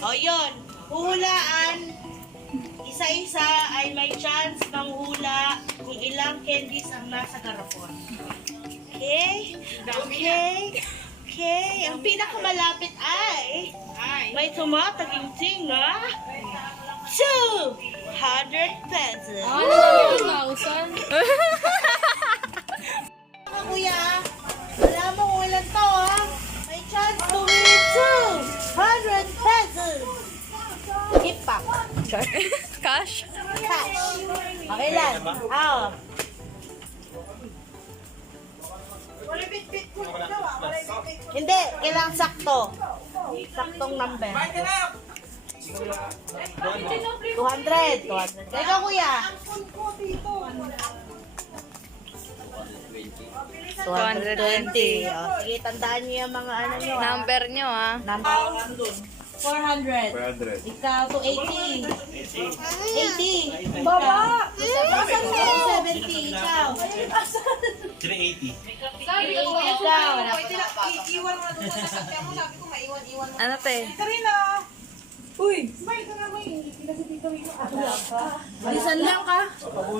O yun, huhulaan. Isa-isa ay may chance manghula kung ilang candies ang nasa garapon. Okay? Okay? Okay. Ang pinakamalapit ay may tumataginting na 200 pesos. Kuya, wala mo kung ilan to may chance to win 200 pesos. Ipak. Cash? Cash. Okay lang. Hindi, kailangan sakto. Saktong number. 200. Ikaw, kuya. 220. O, sige, tandaan niyo yung mga ano nyo. Number nyo, ah. Number. 400. Ikaw, 280. 80. Baba. 270. Ikaw. 380. Ikaw. Iiwan mo na doon sa sasakyan mo. Sabi ko, maiwan-iwan mo. Ano, te? Karina! Uy! Smile ka naman eh. Alisan lang ka.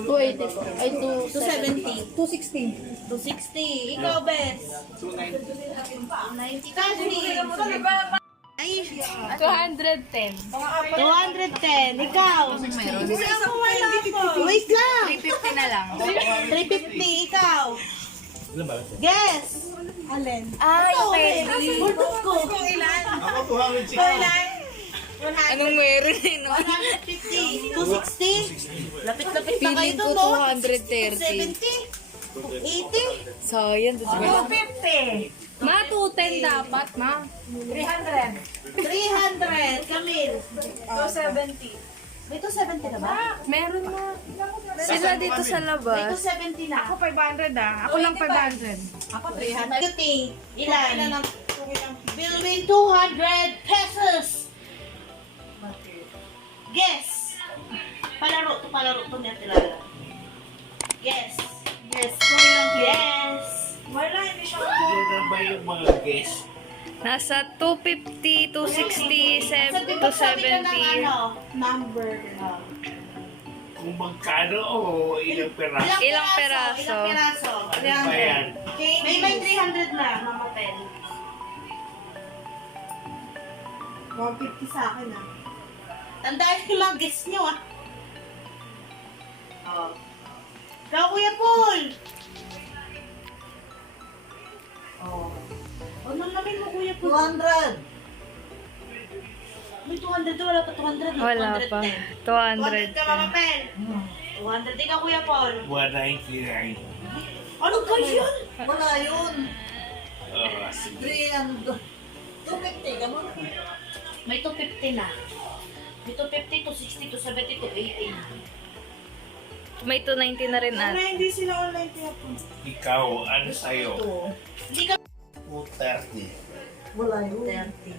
280 po. Ay, 270. 260. 260. Ikaw, Bes. 290. Kasi. Ay, 210. 210. Ikaw. Kasi ako wala ako. Wait lang. 350 na lang. 350. Ikaw. Guess. Alin? Ay, okay. Bultos ko. Kung ilan? Ako 260. Ilan? Anong meron eh, no? 150. 260. Lapit-lapit na kayo Feeling ko doon, no? 230. 270. 280. Sayang, 250. Ma, 210 dapat, ma. 300. 300. Camille. 270. May 270 na ba? Meron na. Sila dito sa May labas. 270 na. Ako 500 ah. Ako lang 500. Ako 300. You think, ilan? Will win 200 pesos. Guess. Palaro to niya tilala. Guess. Yes. Yes. Wala, hindi siya Hindi na ba yung mga guest? Nasa 250, 260, Sabi ka ng 270. number. Kung magkano o ilang pera? Ilang peraso? Ilang peraso? Ano ba yan? May 300 na, Mama Pen. 150 sa akin ah. Tandaan yung mga guests nyo ah. Oh. Ikaw, Kuya Paul! Oh. Ano namin mo, Kuya Paul? 200! May 200 doon, wala pa 200. Wala pa. 200 ka, 200. Mama Pen. 200 ikaw, Kuya Paul. 199. Ano ba yun? Wala yun. Oh, sige. 250 ka mo. May 250 na. May 250, 260, 270, 280 na. May 290 na rin at. hindi sila online tinapon. Ikaw, ano sa'yo? Hindi ka 230. wala yun. 30.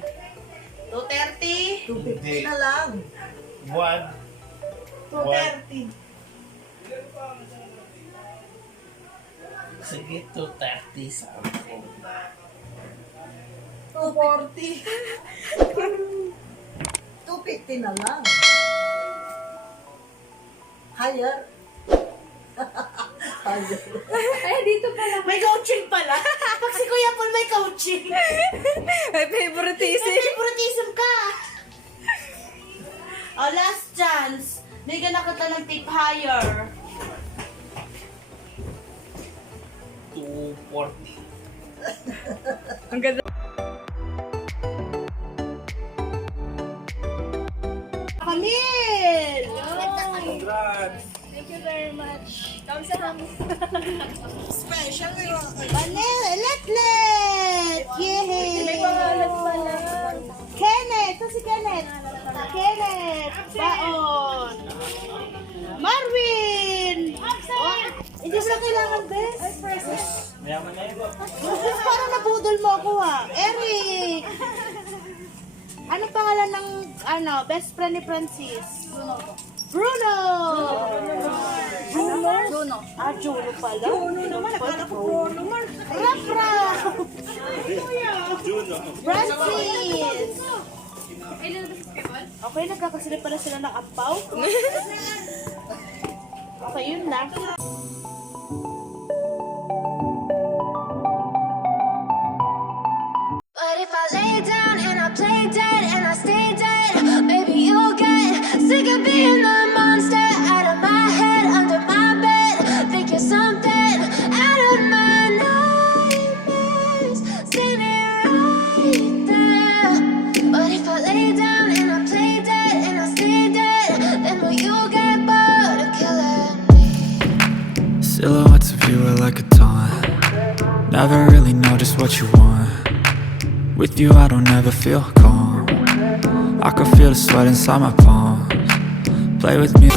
230? Hindi. Na lang. 230. Sige, 230 sa ako. 240. 250 na lang. Higher. Higher. Ay, dito pala. May coaching pala. Pag si Kuya Paul may coaching. Ay, favoritism. May favoritism ka. Oh, last chance. Bigyan na kita ng tip higher. 240. Ang ganda. Camille! Congrats! Thank you very much. Kamsahamnida. Special yun. Vanilla, letlet! Yay! May pangalan pala. Kenneth! Ito si Kenneth! Kenneth! Baon! Marvin! Oh, hindi mo na kailangan, Bes. Mayaman na yun. Parang nabudol mo ako, ha? Eric! Ano pangalan ng best friend ni Francis? Bruno! Bruno? Ah, Juno pala. Puno naman. Akala ko puno naman. Rafra! Juno. Francis! Okay, nagkakasilip pala sila ng ampaw. Okay, yun lang. But if I lay down and I play dead and I stay dead, maybe you'll get sick of being the monster out of my head, under my bed. Think you're something out of my nightmares, standing right there. But if I lay down and I play dead and I stay dead, then will you get bored of killing me? Silhouettes of you are like a taunt. Never really know just what you want. With you I don't ever feel calm. I can feel the sweat inside my palms. Play with me.